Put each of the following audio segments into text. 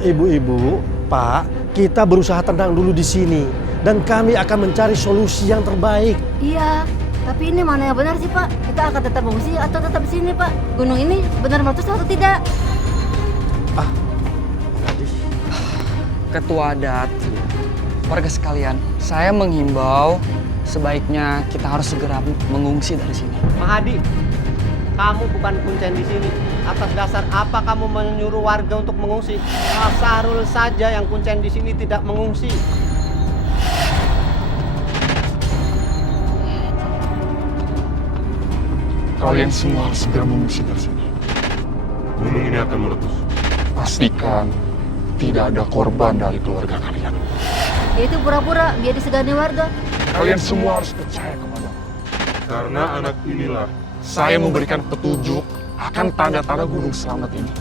Ibu-ibu, Pak, kita berusaha tenang dulu di sini dan kami akan mencari solusi yang terbaik. Iya, tapi ini mana yang benar sih Pak? Kita akan tetap mengungsi atau tetap di sini Pak? Gunung ini benar meletus atau tidak? Ketua adat, warga sekalian, saya menghimbau sebaiknya kita harus segera mengungsi dari sini. Mahadi, kamu bukan kuncen di sini. Atas dasar apa kamu menyuruh warga untuk mengungsi? Pak Sahrul saja yang kuncen di sini tidak mengungsi. Kalian semua harus segera mengungsi dari sini. Gunung ini akan meletus. Pastikan tidak ada korban dari keluarga kalian. Ya itu pura-pura biar disegani warga. Kalian semua harus percaya kepadaku. Karena anak inilah saya memberikan petunjuk akan tanda-tanda gunung selamat ini.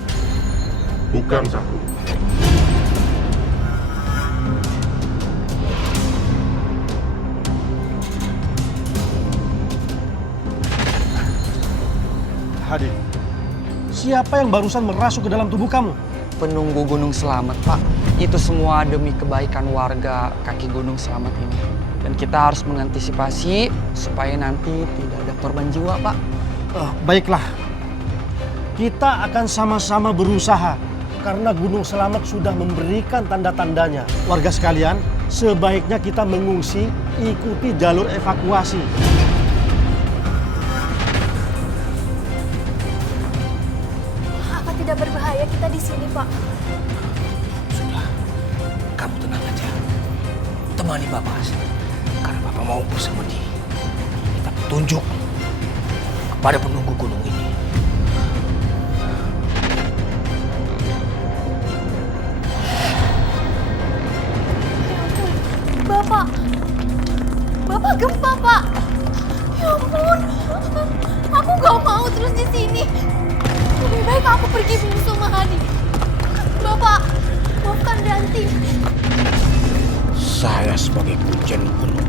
Bukan Sahrul. Hadi, siapa yang barusan merasuk ke dalam tubuh kamu? Penunggu Gunung Selamat, Pak. Itu semua demi kebaikan warga kaki Gunung Selamat ini. Dan kita harus mengantisipasi supaya nanti tidak ada korban jiwa, Pak. Baiklah, kita akan sama-sama berusaha karena Gunung Selamat sudah memberikan tanda-tandanya. Warga sekalian, sebaiknya kita mengungsi, ikuti jalur evakuasi. Apa tidak berbahaya kita di sini, Pak? Sudah, kamu tenang aja. Temani Bapak, karena Bapak mau bersembunyi. Kita petunjuk kepada penunggu gunung ini. Bapak! Bapak gempa, Pak! Ya ampun! Aku gak mau terus di sini. Lebih baik aku pergi menyusul Mahadi. Bapak, maafkan Danti. Saya sebagai kuncen gunung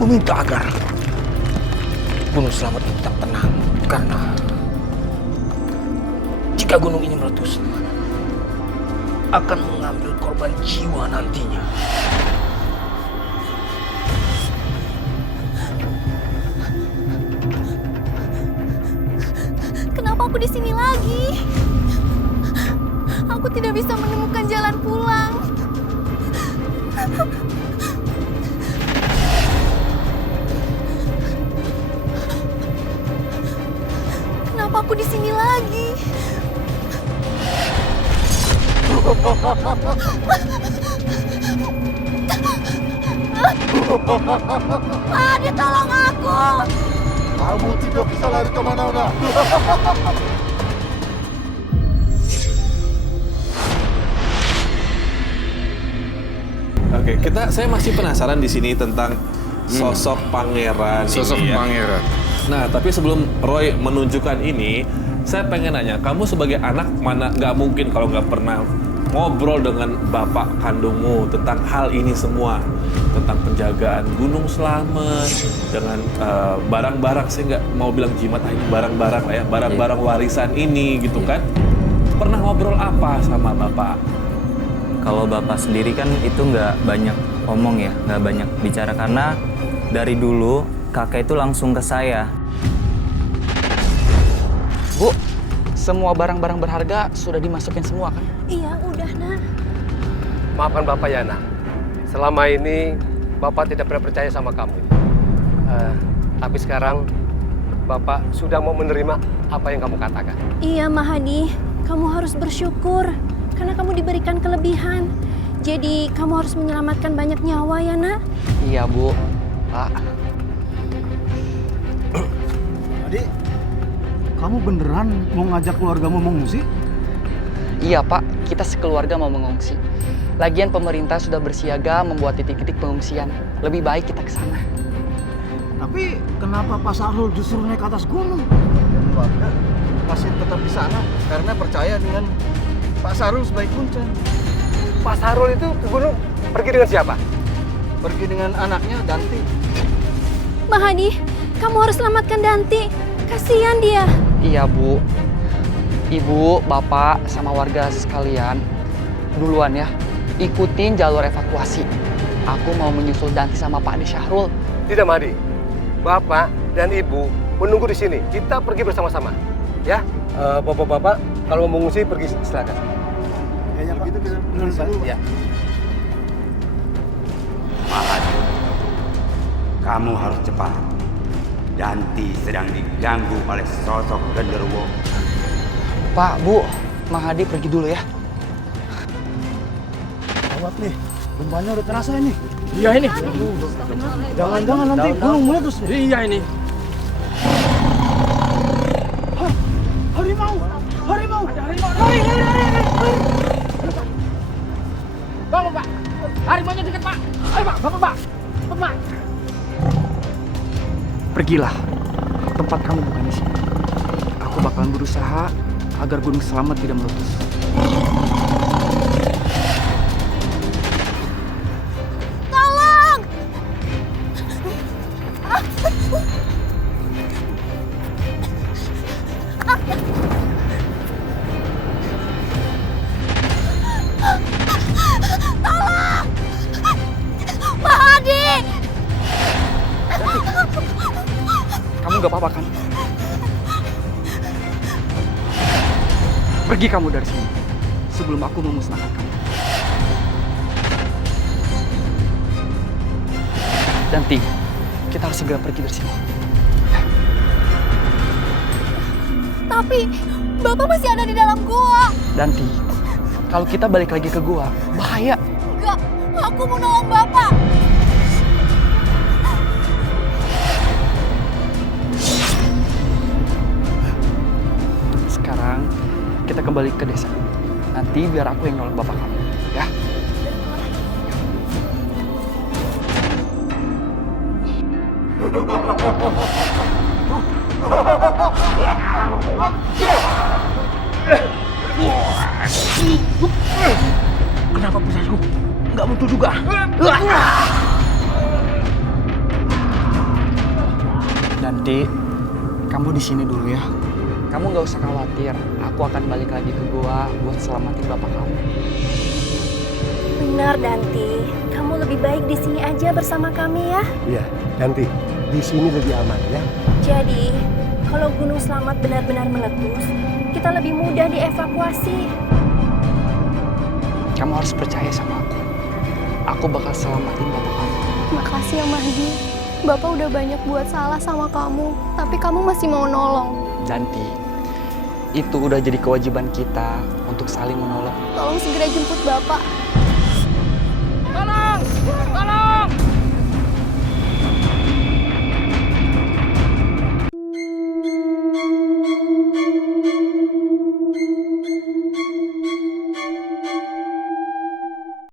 meminta agar Gunung Selamat ini tetap tenang. Karena jika gunung ini meletus, akan mengambil korban jiwa nantinya. Kenapa aku di sini lagi? Aku tidak bisa menemukan jalan pulang. Kenapa aku di sini lagi? Mahadi, tolong aku! Kamu tidak bisa lari kemana-mana. Oke, saya masih penasaran di sini tentang sosok pangeran ini ya. Pangeran. Nah, tapi sebelum Roy menunjukkan ini, saya pengen nanya, kamu sebagai anak mana nggak mungkin kalau nggak pernah ngobrol dengan bapak kandungmu tentang hal ini semua, tentang penjagaan Gunung Selamat dengan barang-barang, saya nggak mau bilang jimat, ini barang-barang lah ya, barang-barang warisan ini gitu kan? Pernah ngobrol apa sama bapak? Kalau bapak sendiri kan itu nggak banyak ngomong ya, nggak banyak bicara karena dari dulu kakek itu langsung ke saya. Bu, semua barang-barang berharga sudah dimasukin semua kan? Iya, udah, Nak. Maafkan Bapak ya, Nak. Selama ini Bapak tidak pernah percaya sama kamu. Tapi sekarang Bapak sudah mau menerima apa yang kamu katakan. Iya, Mahadi. Kamu harus bersyukur karena kamu diberikan kelebihan. Jadi kamu harus menyelamatkan banyak nyawa ya, Nak. Iya, Bu. Pak. Adik, kamu beneran mau ngajak keluargamu mengungsi? Iya, Pak. Kita sekeluarga mau mengungsi. Lagian pemerintah sudah bersiaga membuat titik-titik pengungsian. Lebih baik kita ke sana. Tapi kenapa Pak Sahrul justru naik ke atas gunung? Warga masih tetap di sana karena percaya dengan Pak Sahrul sebagai kuncen. Pak Sahrul itu ke gunung pergi dengan siapa? Pergi dengan anaknya, Danti. Mahadi, kamu harus selamatkan Danti. Kasihan dia. Iya, Bu. Ibu, bapak, sama warga sekalian, duluan ya, ikutin jalur evakuasi. Aku mau menyusul Danti sama Pak Ade Syahrul. Tidak, Mahdi. Bapak dan Ibu menunggu di sini. Kita pergi bersama-sama. Ya, bapak-bapak kalau mau mengungsi pergi silakan. Kayaknya begitu bisa. Ya. Mahadi, kamu harus cepat. Danti sedang diganggu oleh sosok genderuwo. Pak, Bu, Mahadi pergi dulu ya. Gawat nih, gempanya udah terasa ini. Iya ini. Jangan-jangan nanti gunung meletus nih. Iya ini. Harimau! Harimau! Bangun Pak. Harimaunya dekat Pak. Ayo Pak, bangun Pak. Cepat Pak. Pergilah. Tempat kamu bukan di sini. Aku bakalan berusaha agar Gunung Selamat tidak meletus. Tolong! Tolong! Pak Hadi! Kamu gak apa-apa kan? Pergi kamu dari sini sebelum aku memusnahkan kamu. Danti, kita harus segera pergi dari sini. Tapi Bapak masih ada di dalam gua. Danti, kalau kita balik lagi ke gua, bahaya. Enggak, aku mau nolong Bapak. Sekarang kita kembali ke desa. Nanti biar aku yang nolong bapak kamu, ya. Kenapa pusatku nggak muncul juga? Danti, kamu di sini dulu ya. Kamu nggak usah khawatir. Aku akan balik lagi ke gua buat selamatin bapak kamu. Benar, Danti. Kamu lebih baik di sini aja bersama kami ya. Iya, Danti. Di sini lebih aman ya. Jadi, kalau Gunung Selamat benar-benar meletus, kita lebih mudah dievakuasi. Kamu harus percaya sama aku. Aku bakal selamatin bapak kamu. Makasih ya Mahdi. Bapak udah banyak buat salah sama kamu, tapi kamu masih mau nolong. Danti, itu udah jadi kewajiban kita untuk saling menolong. Tolong segera jemput Bapak. Tolong! Tolong!